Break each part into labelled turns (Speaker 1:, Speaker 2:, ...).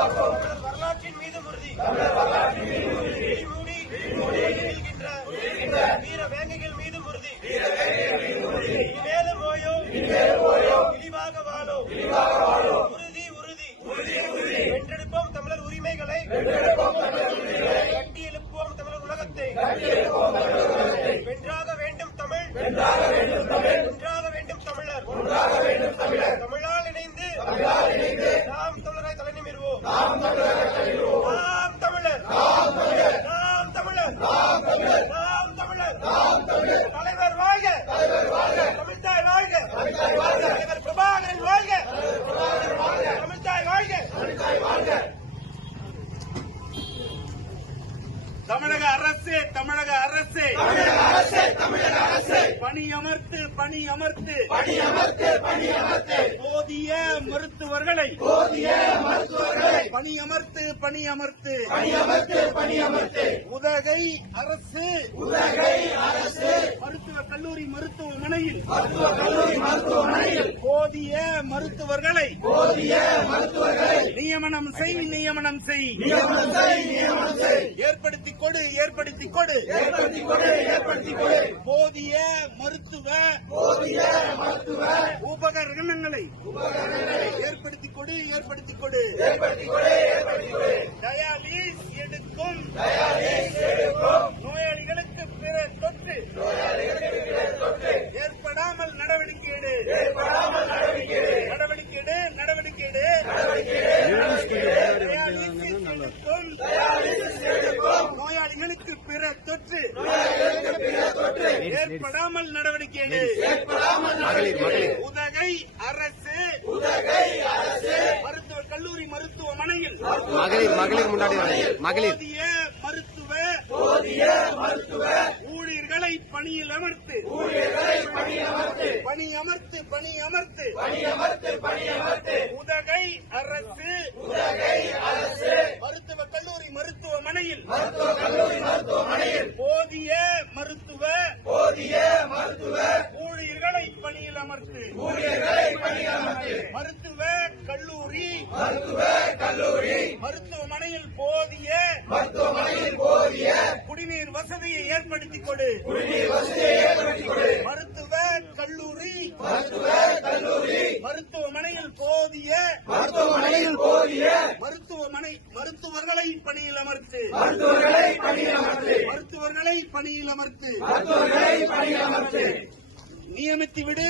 Speaker 1: வரலாற்றின் மீது உறுதி வீர வேங்கைகள் மீது உறுதி மேலும் ஓயோ இழிவாக வாழோ உறுதி வென்றெடுப்போம் தமிழர் உரிமைகளை கட்டி எழுப்புவோம் தமிழர் உலகத்தை வென்றாக வேண்டும் தமிழ் ஒன்றாக வேண்டும் தமிழர் தமிழால் இணைந்து நாம் தமிழராய் தலை நிமிர்வோம் நாம் தமிழர் தலைவர் வாழ்க தமிழ்தாய் வாழ்க தலைவர் பிரபாகரன் வாழ்க தமிழ்தாய் வாழ்க
Speaker 2: தமிழக அரசே பணியமர்த்து போதிய மருத்துவர்களை பணியமர்த்து உதகை அரசு மருத்துவக் கல்லூரி மருத்துவமனையில் போதிய மருத்துவர்களை நியமனம் செய் ஏற்படுத்திக் கொடு போதிய மருத்துவ உபகரணங்களை ஏற்படுத்திக் கொடு டயாலிஸ் எடுக்கும் நோயாளிகளுக்கு பிற தொற்று ஏற்படாமல் நடவடிக்கை எடு நோயாளிகளுக்கு பிற தொற்று ஏற்படாமல் நடவடிக்கை உதகை அரசு மருத்துவக் கல்லூரி மருத்துவமனையில் போதிய மருத்துவ ஊழியர்களை பணியில் அமர்த்து உதகை அரசு மருத்துவக் கல்லூரி மருத்துவமனையில் போதிய மருத்துவ ஊழியர்களை பணியில் அமர்த்து மருத்துவ கல்லூரி மருத்துவமனையில் போதிய குடிநீர் வசதியை ஏற்படுத்திக் கொடு மருத்துவ கல்லூரி மருத்துவமனையில் போதிய மருத்துவர்களை பணியில் அமர்த்து நியமித்து விடு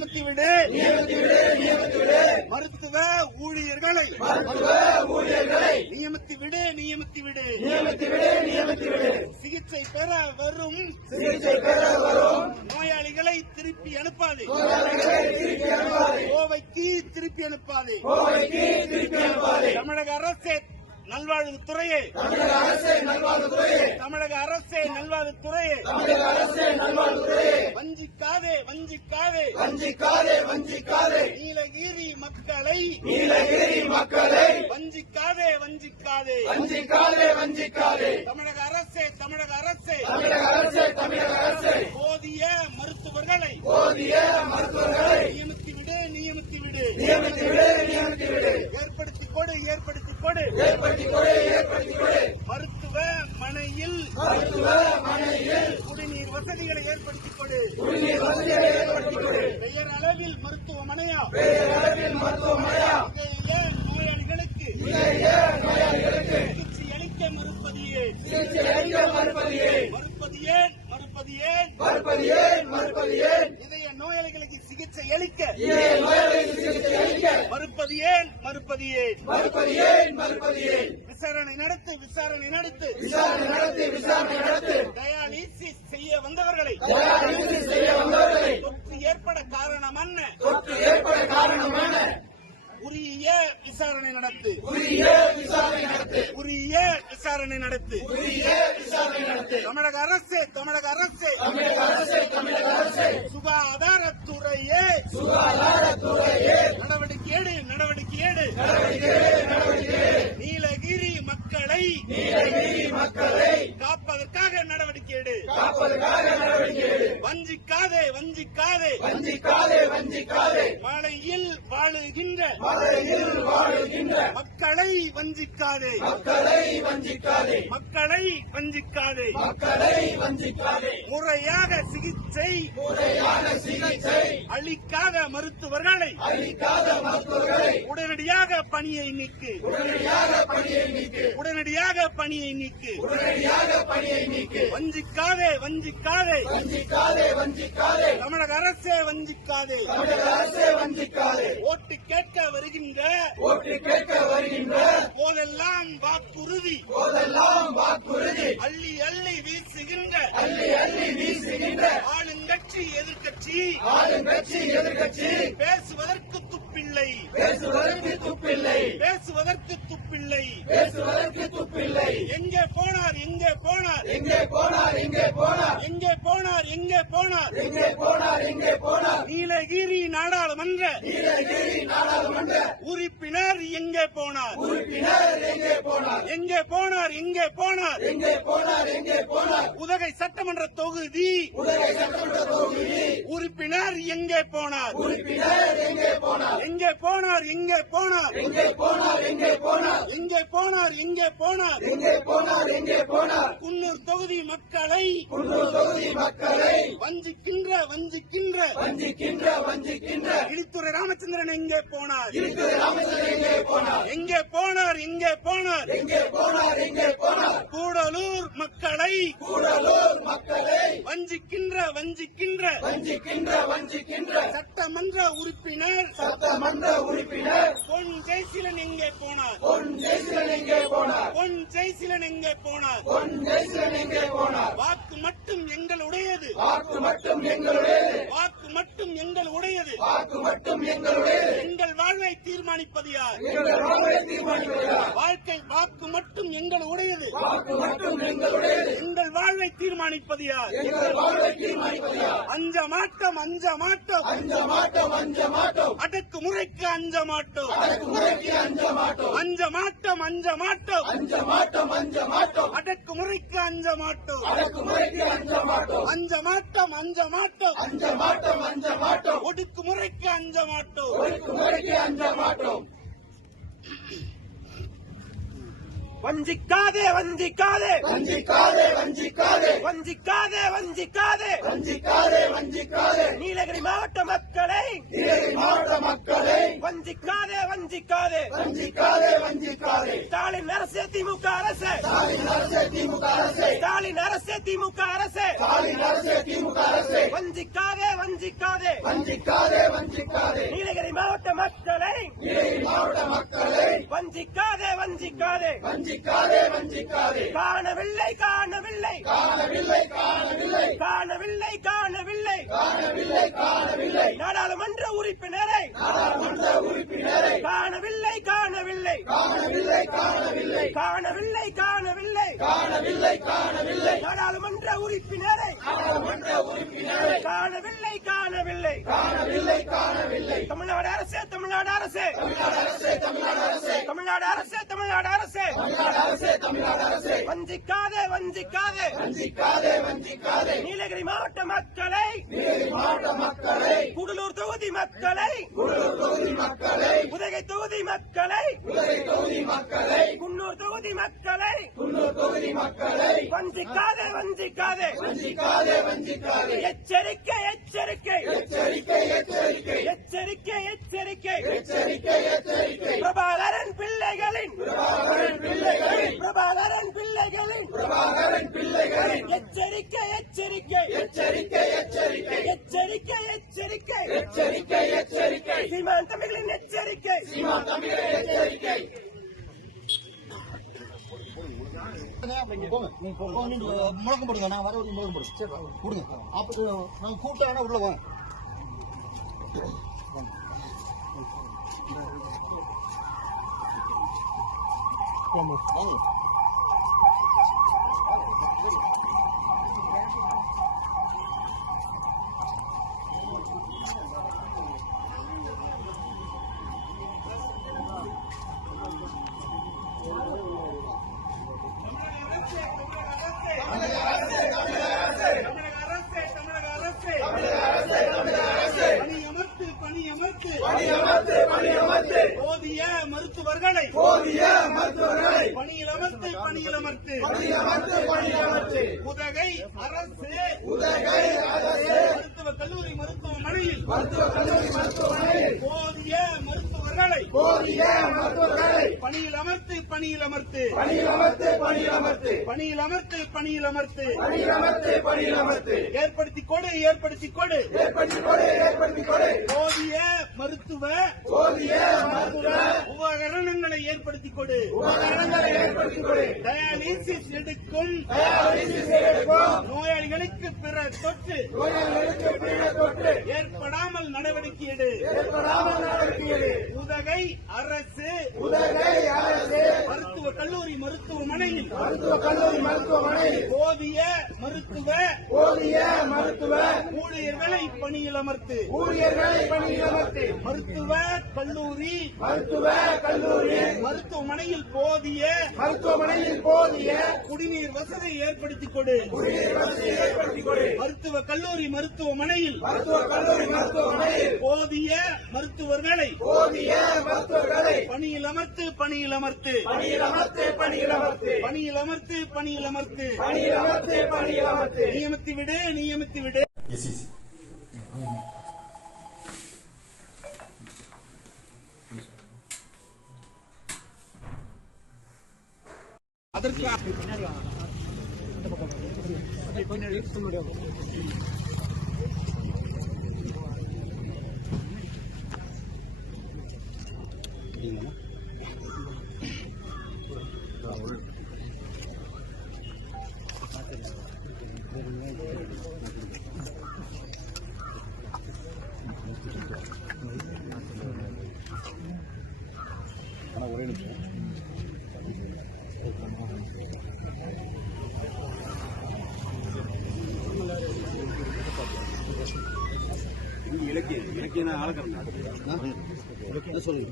Speaker 2: மருத்துவ ஊழியர்களை நியமித்து விடு சிகிச்சை பெற வரும் நோயாளிகளை திருப்பி அனுப்பாதே கோவைக்கு திருப்பி அனுப்பாதே தமிழக அரசே நல்வாழ்வுத்துறையே வஞ்சிக்காதே நீலகிரி மக்களை வஞ்சிக்காதே தமிழக அரசே போதிய மருத்துவர்களை நியமித்து விடு ஏற்படுத்திக் கொடு மருத்துவமனையில் குடிநீர் வசதிகளை ஏற்படுத்திக் கொடு பெயர் அளவில் மருத்துவமனையா நோயாளிகளுக்கு சிகிச்சை அளிக்க மறுப்பது ஏன் இதய நோயாளிகளுக்கு சிகிச்சை அளிக்க மறுப்பது ஏன் விசாரணை நடத்து டயாலிசிஸ் செய்ய வந்தவர்களை தொற்று ஏற்பட காரணமான உரிய விசாரணை நடத்து தமிழக அரசே சுகாதாரத்துறையே நடவடிக்கை எடு நீலகிரி மக்களை காப்பதற்காக நடவடிக்கை எடு வஞ்சிக்காதே வஞ்சிக்காதே
Speaker 3: வஞ்சிக்காதே வஞ்சிக்காதே
Speaker 2: மலையில் வாழுகின்ற
Speaker 3: மலையில் வாழுகின்ற
Speaker 2: மக்களை வஞ்சிக்காதே
Speaker 3: மக்களை வஞ்சிக்காதே
Speaker 2: மக்களை வஞ்சிக்காதே
Speaker 3: மக்களை வஞ்சிக்காதே
Speaker 2: முறையாக சிகிச்சை
Speaker 3: முறையான சிகிச்சை
Speaker 2: அளிக்காத மருத்துவர்களை
Speaker 3: அளிக்காத மருத்துவர்களை
Speaker 2: உடனடியாக பணியை நீக்கு
Speaker 3: உடனடியாக பணியை நீக்கு
Speaker 2: உடனடியாக பணியை நீக்கு
Speaker 3: உடனடியாக பணியை நீக்கு
Speaker 2: வஞ்சிக்காதே வஞ்சிக்காதே
Speaker 3: வஞ்சிக்காதே வஞ்சிக்காதே
Speaker 2: தமிழக அரசே வஞ்சிக்காதே
Speaker 3: தமிழக அரசே வஞ்சிக்காதே
Speaker 2: ஓட்டு கேட்க வருகின்ற
Speaker 3: ஓட்டு கேட்க வருகின்ற
Speaker 2: போதெல்லாம் வாக்குறுதி
Speaker 3: போதெல்லாம் வாக்குறுதி
Speaker 2: அள்ளி அள்ளி வீசுகின்ற
Speaker 3: அள்ளி அள்ளி வீசுகின்ற
Speaker 2: ஆளுங்கட்சி எதிர்க்கட்சி
Speaker 3: ஆளுங்கட்சி எதிர்க்கட்சி
Speaker 2: பேசுவதற்கு துப்பில்லை
Speaker 3: பேசுவதற்கு துப்பில்லை
Speaker 2: பேசுவதற்கு துப்பில்லை
Speaker 3: பேசுவதற்கு துப்பில்லை
Speaker 2: எங்கே போனார் எங்கே போனார்
Speaker 3: எங்கே போனார் எங்கே போனார்
Speaker 2: எங்கே போனார் எங்கே போனார்
Speaker 3: எங்கே போனார் எங்கே போனார்
Speaker 2: நீலகிரி நாடாளுமன்ற
Speaker 3: நீலகிரி நாடாளுமன்ற
Speaker 2: உறுப்பினர் எங்கே போனார்
Speaker 3: உறுப்பினர் எங்கே போனார்
Speaker 2: எங்கே போனார் எங்கே போனார்
Speaker 3: எங்கே போனார் எங்கே போனார்
Speaker 2: உதகை சட்டமன்ற தொகுதி
Speaker 3: உதகை சட்டமன்ற தொகுதி
Speaker 2: உறுப்பினர் எங்கே போனார்
Speaker 3: உறுப்பினர் எங்கே போனார்
Speaker 2: எங்கே போனார் எங்கே போனார்
Speaker 3: எங்கே போனார் எங்கே போனார்
Speaker 2: எங்கே போனார் எங்கே போனார்
Speaker 3: எங்கே போனார் எங்கே போனார்
Speaker 2: குன்னூர் தொகுதி மக்களை
Speaker 3: குன்னூர் தொகுதி மக்களை
Speaker 2: வஞ்சிக்கின்ற வஞ்சிக்கின்ற
Speaker 3: வஞ்சிக்கின்ற வஞ்சிக்கின்ற
Speaker 2: இடித்துறை ராமச்சந்திரன் எங்கே போனார்
Speaker 3: இருக்கிற ராமச்சந்திரன் எங்கே போனார்
Speaker 2: எங்கே போனார் எங்கே போனார்
Speaker 3: எங்கே போனார் எங்கே போனார்
Speaker 2: கூடலூர் மக்களை
Speaker 3: கூடலூர் மக்களை
Speaker 2: வஞ்சிக்கின்ற வஞ்சிக்கின்ற
Speaker 3: வஞ்சிக்கின்ற வஞ்சிக்கின்ற
Speaker 2: சட்டமன்ற உறுப்பினர்
Speaker 3: சட்டமன்ற உறுப்பினர்
Speaker 2: பொன் ஜெயசீலன் எங்கே போனார்
Speaker 3: பொன் ஜெயசீலன் எங்கே போனார்
Speaker 2: பொன் ஜெயசீலன் எங்கே போனார்
Speaker 3: பொன் ஜெயசீலன் எங்கே போனார்
Speaker 2: வாக்கு மட்டும் எங்களுடையது
Speaker 3: வாக்கு மட்டும் எங்களுடையது
Speaker 2: வாக்கு மட்டும் எங்களுடையது
Speaker 3: வாக்கு மட்டும் எங்களுடையது
Speaker 2: எங்கள் வாழ்வை தீர்மானிப்பது யார்
Speaker 3: எங்கள் வாழ்வை தீர்மானிக்கிறார்
Speaker 2: வாழ்க்கை வாக்கு மட்டும் எங்களுடையது
Speaker 3: வாக்கு மட்டும் எங்களுடையது
Speaker 2: எங்கள் வாழ்வை தீர்மானிப்பது யார்
Speaker 3: எங்கள் வாழ்வை தீர்மானிக்கிறார்
Speaker 2: அஞ்ச மாட்டோம் அஞ்ச மாட்டோம்
Speaker 3: அஞ்ச மாட்டோம் அஞ்ச மாட்டோம்
Speaker 2: அடக்குமுறைக்கு அஞ்ச மாட்டோம்
Speaker 3: அடக்குமுறைக்கு அஞ்ச மாட்டோம்
Speaker 2: அஞ்ச மாட்டோம் அஞ்ச மாட்டோம்
Speaker 3: அஞ்ச மாட்டோம் அஞ்ச மாட்டோம்
Speaker 2: அடக்குமுறைக்கு அஞ்ச மாட்டோம்
Speaker 3: அடக்குமுறைக்கு அஞ்ச மாட்டோம்
Speaker 2: அஞ்ச மாட்டோம் அஞ்ச மாட்டோம்
Speaker 3: அஞ்ச மாட்டோம் அஞ்ச மாட்டோம்
Speaker 2: ஒடுக்குமுறைக்கு அஞ்ச மாட்டோம்
Speaker 3: ஒடுக்குமுறைக்கு அஞ்ச மாட்டோம்
Speaker 1: வஞ்சிக்காதே வஞ்சிக்காதே
Speaker 3: வஞ்சிக்காதே வஞ்சிக்காதே
Speaker 1: வஞ்சிக்காதே வஞ்சிக்காதே
Speaker 3: வஞ்சிக்காதே வஞ்சிக்காதே
Speaker 1: நீலகிரி மாவட்ட மக்களை
Speaker 3: நீலகிரி மாவட்ட மக்களை
Speaker 1: வஞ்சிக்காதே வஞ்சிக்காதே
Speaker 3: வஞ்சிக்காதே வஞ்சிக்காதே
Speaker 1: ஸ்டாலின் அரசு திமுக அரசு
Speaker 3: ஸ்டாலின் அரசே திமுக அரசே
Speaker 1: ஸ்டாலின் அரசு திமுக அரசு
Speaker 3: ஸ்டாலின் அரசே திமுக அரசே
Speaker 1: வஞ்சிக்காதே வஞ்சிக்காதே
Speaker 3: வஞ்சிக்காதே வஞ்சிக்காதே
Speaker 1: நீலகிரி மாவட்ட மக்களை
Speaker 3: நீலகிரி மாவட்ட மக்களை
Speaker 1: வஞ்சிக்காதே வஞ்சிக்காதே
Speaker 3: வஞ்சிக்காதே வஞ்சிக்காதே
Speaker 1: காணவில்லை காணவில்லை
Speaker 3: காணவில்லை காணவில்லை
Speaker 1: காணவில்லை காணவில்லை
Speaker 3: காணவில்லை காணவில்லை
Speaker 1: நாடாளுமன்ற உறுப்பினரை
Speaker 3: நாடாளுமன்ற உறுப்பினரை
Speaker 1: காணவில்லை காணவில்லை
Speaker 3: காணவில்லை காணவில்லை
Speaker 1: காணவில்லை காணவில்லை
Speaker 3: காணவில்லை காணவில்லை
Speaker 1: நாடாளுமன்ற உறுப்பினரை
Speaker 3: நாடாளுமன்ற உறுப்பினரை
Speaker 1: காணவில்லை காணவில்லை
Speaker 3: காணவில்லை காணவில்லை
Speaker 1: தமிழ்நாடு அரசு தமிழ்நாடு அரசு
Speaker 3: தமிழ்நாடு அரசே தமிழ்நாடு அரசே
Speaker 1: தமிழ்நாடு அரசு தமிழ்நாடு அரசு
Speaker 3: தமிழ்நாடு அரசே தமிழ்நாடு அரசே
Speaker 1: வஞ்சிக்காதே வஞ்சிக்காதே
Speaker 3: வஞ்சிக்காதே வஞ்சிக்காதே
Speaker 1: நீலகிரி மாவட்ட மக்களை
Speaker 3: நீலகிரி மாவட்ட மக்களை
Speaker 1: கூடலூர் தொகுதி மக்களை
Speaker 3: கூடலூர் தொகுதி மக்களை
Speaker 1: உதகை தொகுதி மக்களை
Speaker 3: உதகை தொகுதி மக்களை
Speaker 1: குன்னூர் தொகுதி மக்களை
Speaker 3: குன்னூர் தொகுதி மக்களை
Speaker 1: வஞ்சிக்காதே வஞ்சிக்காதே
Speaker 3: வஞ்சிக்காதே வஞ்சிக்காதே
Speaker 1: எச்சரிக்கை எச்சரிக்கை
Speaker 3: எச்சரிக்கை எச்சரிக்கை
Speaker 1: எச்சரிக்கை எச்சரிக்கை
Speaker 3: எச்சரிக்கை எச்சரிக்கை
Speaker 1: பிரபாகரன் பிள்ளைகளின்
Speaker 3: பிரபாகரன் பிள்ளைகளின்
Speaker 1: பிரபாகரன் பிள்ளைகளின்
Speaker 3: பிரபாகரன் பிள்ளைகளின்
Speaker 1: எச்சரிக்கை எச்சரிக்கை
Speaker 3: எச்சரிக்கை எச்சரிக்கை
Speaker 1: எச்சரிக்கை எச்சரிக்கை
Speaker 3: எச்சரிக்கை எச்சரிக்கை
Speaker 1: சீமான் தமிழின் எச்சரிக்கை
Speaker 3: சீமா தமிழர் எச்சரிக்கை
Speaker 4: முழக்கம் போடுங்க நான் வர முழக்கம் போடுங்க சரி கொடுங்க அப்போ நாங்கள் கூப்பிட்டாங்கன்னா உள்ள வாங்க வாங்க
Speaker 2: தமிழக அரசு
Speaker 3: போதிய மருத்துவர்களை
Speaker 2: பணியில் அமர்த்து பணியில் அமர்த்து
Speaker 3: பணியமர்த்து பணியமர்த்து
Speaker 2: உதகை அரசு
Speaker 3: உதகை அரசு
Speaker 2: மருத்துவக் கல்லூரி மருத்துவமனையில்
Speaker 3: மருத்துவக் கல்லூரி மருத்துவமனையில்
Speaker 2: போதிய மருத்துவர்களை
Speaker 3: போதிய மருத்துவர்களை
Speaker 2: பணியில் அமர்த்து பணியில் அமர்த்து
Speaker 3: பணியமர்த்து பணியமர்த்து
Speaker 2: பணியில் அமர்த்து பணியில் அமர்த்து
Speaker 3: பணியமர்த்து பணியமர்த்து
Speaker 2: ஏற்படுத்திக் கொடு ஏற்படுத்திக் கொடு
Speaker 3: ஏற்படுத்திக் கொடு ஏற்படுத்திக் கொடு
Speaker 2: போதிய மருத்துவ
Speaker 3: போதிய மருத்துவ
Speaker 2: உபகரணங்களை ஏற்படுத்திக் கொடு
Speaker 3: உபகரணங்களை ஏற்படுத்திக் கொடு
Speaker 2: டயாலிசிஸ் எடுக்கும் நோயாளிகளுக்கு பிற தொற்று
Speaker 3: நோயாளிகளுக்கு பிற தொற்று
Speaker 2: ஏற்படாமல் நடவடிக்கை எடு
Speaker 3: ஏற்படாமல் நடக்கிறது
Speaker 2: உதகை அரசு
Speaker 3: உதகை அரசு
Speaker 2: மருத்துவக் கல்லூரி மருத்துவமனையில்
Speaker 3: மருத்துவக் கல்லூரி மருத்துவமனையில்
Speaker 2: போதிய மருத்துவ
Speaker 3: போதிய மருத்துவ
Speaker 2: ஊழியர்களை பணியில் அமர்த்து
Speaker 3: ஊழியர்களை பணியமர்த்தி
Speaker 2: மருத்துவ கல்லூரி
Speaker 3: மருத்துவ கல்லூரி
Speaker 2: மருத்துவமனையில் போதிய
Speaker 3: மருத்துவமனையில் போதிய
Speaker 2: குடிநீர் வசதி ஏற்படுத்திக் கொடு
Speaker 3: குடிநீர் வசதியை ஏற்படுத்திக் கொடு
Speaker 2: மருத்துவக் கல்லூரி மருத்துவமனையில்
Speaker 3: மருத்துவக் கல்லூரி மருத்துவமனையில்
Speaker 2: போதிய மருத்துவர்களை
Speaker 3: போதிய மருத்துவர்களை
Speaker 2: பணியில் அமர்த்து பணியில் அமர்த்து
Speaker 3: பணியமர்த்து பணியமர்த்து
Speaker 2: பணியில் அமர்த்து பணியில் அமர்த்து
Speaker 3: பணியமர்த்து பணியமர்த்து
Speaker 2: நியமித்து விடு நியமித்து விடு அதற்கு
Speaker 4: ஒரே நிமிஷம். சொல்லுங்க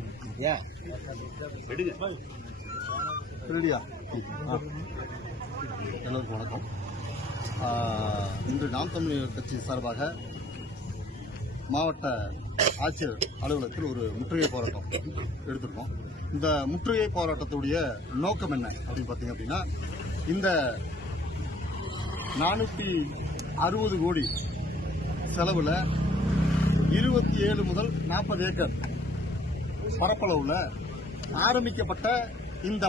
Speaker 4: ரெடியா? எல்லோருக்கும் வணக்கம். இன்று நாம் தமிழர் கட்சி சார்பாக மாவட்ட ஆட்சியர் அலுவலகத்தில் ஒரு முற்றுகை போராட்டம் எடுத்திருக்கோம். இந்த முற்றுகை போராட்டத்துடைய நோக்கம் என்ன அப்படின்னு பார்த்தீங்க அப்படின்னா, இந்த 460 கோடி செலவில் 27 முதல் 40 ஏக்கர் பரப்பளவுல ஆரம்பிக்கப்பட்ட இந்த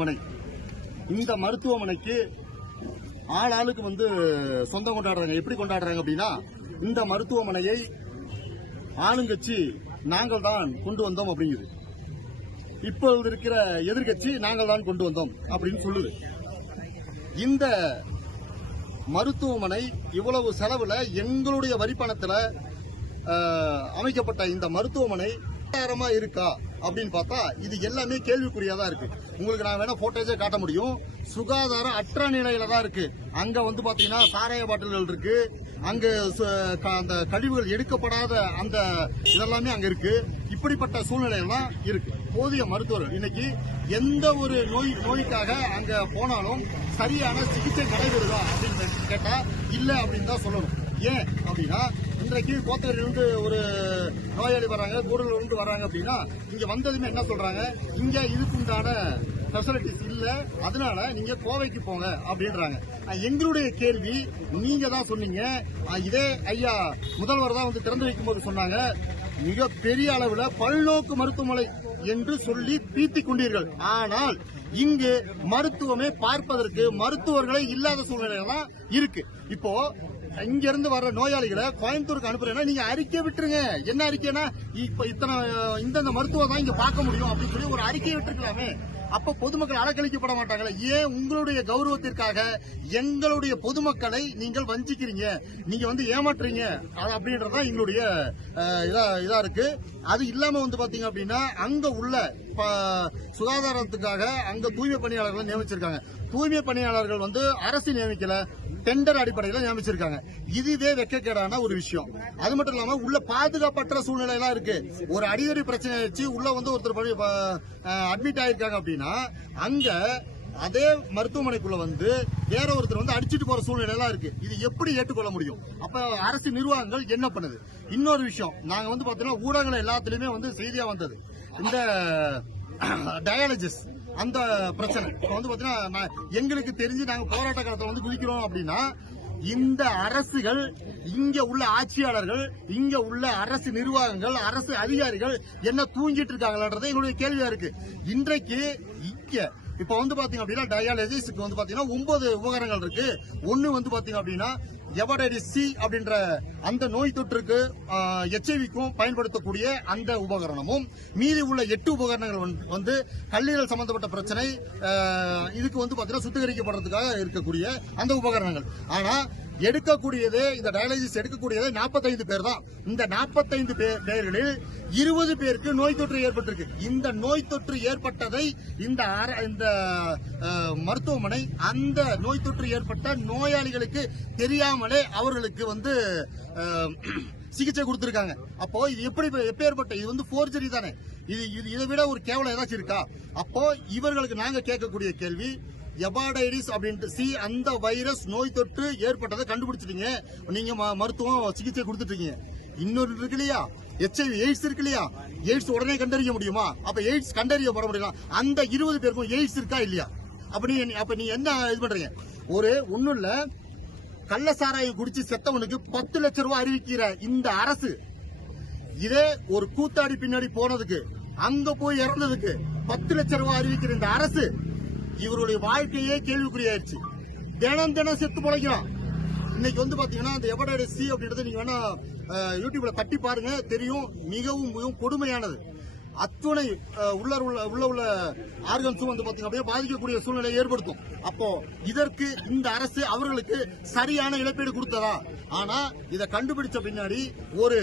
Speaker 4: மருத்துவமனைக்கு ஆளாளுக்கு வந்து சொந்தம் கொண்டாடுறாங்க. எப்படி கொண்டாடுறாங்க அப்படின்னா, இந்த மருத்துவமனையை ஆளுங்கட்சி நாங்கள் தான் கொண்டு வந்தோம் அப்படிங்குது. இப்பொழுது இருக்கிற எதிர்கட்சி நாங்கள் தான் கொண்டு வந்தோம் அப்படின்னு சொல்லுது. இந்த மருத்துவமனை இவ்வளவு செலவுல எங்களுடைய வரிப்பணத்துல அமைக்கப்பட்ட இந்த மருத்துவமனை தரமா இருக்கா அப்படின்னு பார்த்தா இது எல்லாமே கேள்விக்குறியாதான் இருக்கு. உங்களுக்கு நான் வேணா போட்டோஜே காட்ட முடியும். சுகாதார அற்ற நிலையில தான் இருக்கு. அங்க வந்து பாத்தீங்கன்னா சாராய பாட்டில்கள் இருக்கு, அங்க அந்த கழிவுகள் எடுக்கப்படாத அந்த இதெல்லாமே அங்க இருக்கு. இப்படிப்பட்ட சூழ்நிலையெல்லாம் இருக்கு. போதிய மருத்துவர்கள் இன்னைக்கு எந்த ஒரு நோய்க்காக அங்க போனாலும் சரியான சிகிச்சை நடைபெறுதா அப்படின்னு கேட்டா இல்ல அப்படின்னு தான் சொல்லணும். ஏன் அப்படின்னா, இன்றைக்கு கோத்தகிரிலிருந்து ஒரு நோயாளி வர்றாங்க, கூடலூர்ல இருந்து வர்றாங்க அப்படின்னா, இங்க வந்ததுமே என்ன சொல்றாங்க, இங்க இதுக்குண்டான ஃபெசிலிட்டிஸ் இல்ல, அதனால நீங்க கோவைக்கு போங்க அப்படின்றாங்க. எங்களுடைய கேள்வி, நீங்க தான் சொன்னீங்க, இதே ஐயா முதல்வர் தான் வந்து திறந்து வைக்கும் போது சொன்னாங்க, மிக பெரிய அளவுல பல்நோக்கு மருத்துவமனை என்று சொல்லி பீத்திக் கொண்டீர்கள். ஆனால் இங்கு மருத்துவமே பார்ப்பதற்கு மருத்துவர்களே இல்லாத சூழ்நிலை தான் இருக்கு. இப்போ இங்க இருந்து வர்ற நோயாளிகளை கோயம்புத்தூருக்கு அனுப்புறேன்னா நீங்க அறிக்கை விட்டுருங்க. என்ன அறிக்கைனா, இப்ப இந்த மருத்துவம் தான் இங்க பார்க்க முடியும் அப்படின்னு சொல்லி ஒரு அறிக்கை விட்டுருக்கலாமே. அப்ப பொதுமக்கள் அலக்கழிக்கப்பட மாட்டாங்களே? ஏன் உங்களுடைய கௌரவத்திற்காக எங்களுடைய பொதுமக்களை நீங்கள் வஞ்சிக்கிறீங்க, நீங்க வந்து ஏமாற்றுறீங்க அப்படின்றதான் எங்களுடைய இதா இருக்கு. அது இல்லாம வந்து பாத்தீங்க அப்படின்னா, அங்க உள்ள சுகாதாரத்துக்காக அங்க தூய்மை பணியாளர்களை நியமிச்சிருக்காங்க. தூய்மை பணியாளர்கள் வந்து அரசு நியமிக்கல, டெண்டர் அடிப்படையில் நியமிச்சிருக்காங்க. இதுவே வெக்கக்கேடான ஒரு விஷயம். அது மட்டும் இல்லாம உள்ள பாதுகாப்பற்ற சூழ்நிலை எல்லாம் இருக்கு. ஒரு அடிக்கடி பிரச்சனை வச்சு உள்ள வந்து ஒருத்தர் அட்மிட் ஆயிருக்காங்க அப்படின்னா, அங்க அதே மருத்துவமனைக்குள்ள வந்து வேற ஒருத்தர் வந்து அடிச்சிட்டு போற சூழ்நிலை எல்லாம் இருக்கு. இது எப்படி ஏற்றுக்கொள்ள முடியும்? அப்ப அரசு நிர்வாகங்கள் என்ன பண்ணுது? இன்னொரு விஷயம், நாங்க வந்து பாத்தீங்கன்னா ஊடகங்கள் எல்லாத்திலுமே வந்து செய்தியா வந்தது, இந்த டயாலிசிஸ் அந்த பிரச்சனை இப்ப வந்து பாத்தீங்கன்னா எங்களுக்கு தெரிஞ்சு நாங்க போராட்ட காலத்துல வந்து குதிக்கிறோம் அப்படின்னா இந்த அரசுகள், இங்க உள்ள ஆட்சியாளர்கள், இங்க உள்ள அரசு நிர்வாகங்கள், அரசு அதிகாரிகள் என்ன தூங்கிட்டு இருக்காங்களான்றது எங்களுடைய கேள்வியா இருக்கு. இன்றைக்கு இங்க இப்ப வந்து பாத்தீங்க அப்படின்னா டயாலிசிஸ்க்கு வந்து பாத்தீங்கன்னா 9 உபகரணங்கள் இருக்கு. ஒன்னு வந்து பாத்தீங்க அப்படின்னா ஹெபடைட்டிஸ் சி அப்படின்ற அந்த நோய் தொற்றுக்கு HIV-க்கும் பயன்படுத்தக்கூடிய அந்த உபகரணமும், மீதி உள்ள 8 உபகரணங்கள் வந்து கல்லீரல் சம்பந்தப்பட்ட பிரச்சனை இதுக்கு வந்து பாத்தீங்கன்னா சுத்திகரிக்கப்படுறதுக்காக இருக்கக்கூடிய அந்த உபகரணங்கள். ஆனா எடுக்கக்கூடியது, இந்த டயாலிசிஸ் எடுக்கக்கூடியது 45 பேர் தான். இந்த 45 பேர்களில் 20 பேருக்கு நோய் தொற்று ஏற்பட்டிருக்கு. இந்த நோய் தொற்று ஏற்பட்டதை இந்த மருத்துவமனை அந்த நோய் தொற்று ஏற்பட்ட நோயாளிகளுக்கு தெரியாமலே அவர்களுக்கு வந்து சிகிச்சை கொடுத்திருக்காங்க. அப்போ இது எப்பேற்பட்ட இது வந்து போர்ஜரி தானே. இதை விட ஒரு கேவலம் ஏதாச்சும் இருக்கா? அப்போ இவர்களுக்கு நாங்க கேட்கக்கூடிய கேள்வி, ஹெபடைட்டிஸ் அப்படின்ட்டு சி அந்த வைரஸ் நோய் தொற்று ஏற்பட்டதை கண்டுபிடிச்சிட்டீங்க, நீங்க மருத்துவம் சிகிச்சை கொடுத்துட்டு இருக்கீங்க. இன்னொரு இருக்கு இல்லையா, HIV எய்ட்ஸ் இருக்கு இல்லையா, எய்ட்ஸ் உடனே கண்டறிய முடியுமா? அப்ப எய்ட்ஸ் கண்டறியப்பட முடியலாம். அந்த 20 பேருக்கும் எய்ட்ஸ் இருக்கா இல்லையா? அப்ப நீ என்ன இது பண்றீங்க? ஒண்ணும் இல்ல, கள்ள சாராயம் குடிச்சு செத்தவனுக்கு 10 லட்சம் ரூபாய் அறிவிக்கிற இந்த அரசு, இதே ஒரு கூத்தாடி பின்னாடி போனதுக்கு, அங்க போய் இறந்ததுக்கு 10 லட்சம் ரூபாய் அறிவிக்கிற இந்த அரசு இவருடைய வாழ்க்கையே கேள்விக்குறியாயிருச்சு. தினம் செத்து பொழைக்கிறான். இன்னைக்கு வந்து பாத்தீங்கன்னா அந்த ஹெபடைட்டிஸ் சி அப்படின்றது நீங்க வேணா யூடியூப்ல தட்டி பாருங்க, தெரியும். மிகவும் கொடுமையானது. அத்துணை உள்ள ஆர்கன்ஸும் வந்து பாத்தீங்க அப்படியே பாதிக்கக்கூடிய சூழ்நிலையை ஏற்படுத்தும். அப்போ இதற்கு இந்த அரசு அவர்களுக்கு சரியான இழப்பீடு கொடுத்ததா? ஆனா இதை கண்டுபிடிச்ச பின்னாடி ஒரு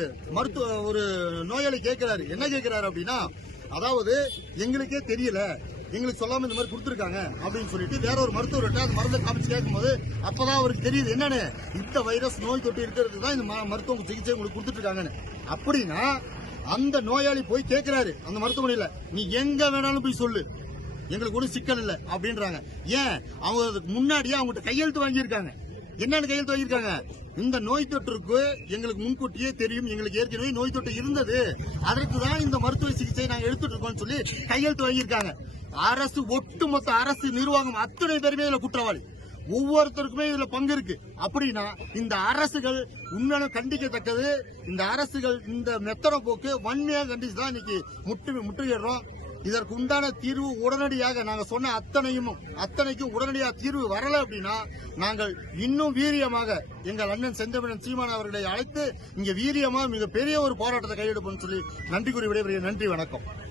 Speaker 4: நோயாளி கேட்கிறாரு. என்ன கேட்கிறாரு அப்படின்னா, அதாவது எங்களுக்கே தெரியல, எங்களுக்கு சொல்லாம இந்த மாதிரி கொடுத்திருக்காங்க அப்படின்னு சொல்லிட்டு வேற ஒரு மருத்துவர்கிட்ட அந்த மருந்தை காமிச்சு கேட்கும்போது அப்பதான் அவருக்கு தெரியுது என்னன்னு, இந்த வைரஸ் நோய் தொட்டு இருக்கிறதுக்கு தான் இந்த மருத்துவ சிகிச்சை உங்களுக்கு கொடுத்துட்டு இருக்காங்கன்னு. அப்படின்னா அந்த நோயாளி போய் கேட்கிறாரு அந்த மருத்துவமனையில, நீ எங்க வேணாலும் போய் சொல்லு, எங்களுக்கு ஒரு சிக்கல் இல்ல அப்படின்றாங்க. ஏன்? அவங்க முன்னாடியே அவங்ககிட்ட கையெழுத்து வாங்கியிருக்காங்க. என்னன்னு கையெழுத்து வாங்கியிருக்காங்க? இந்த நோய் தொற்றுக்கு எங்களுக்கு முன்கூட்டியே தெரியும், எங்களுக்கு ஏற்கனவே நோய் தொற்று இருந்தது, அதற்கு தான் இந்த மருத்துவ சிகிச்சை நாங்க எடுத்துட்டு இருக்கோம்னு சொல்லி கையெழுத்து வாங்கியிருக்காங்க. அரசு, ஒட்டுமொத்த அரசு நிர்வாகம் அத்தனை பேருமே இதுல குற்றவாளி. ஒவ்வொருத்தருக்குமே இதுல பங்கு இருக்கு. அப்படின்னா இந்த அரசுகள் உண்மையான கண்டிக்கத்தக்கது. இந்த அரசுகள் இந்த மெத்தன போக்கு வன்மையாக கண்டிச்சு தான் இன்னைக்கு முற்றுகையிடுறோம். இதற்கு உண்டான தீர்வு உடனடியாக நாங்க சொன்ன அத்தனைக்கும் உடனடியாக தீர்வு வரல அப்படின்னா நாங்கள் இன்னும் வீரியமாக எங்கள் அண்ணன் செந்தமிழன் சீமான் அவர்களை அழைத்து இங்க வீரியமா மிகப்பெரிய ஒரு போராட்டத்தை கையெடுப்போம்னு சொல்லி நன்றி கூறி விடைபெறுகிறேன். நன்றி, வணக்கம்.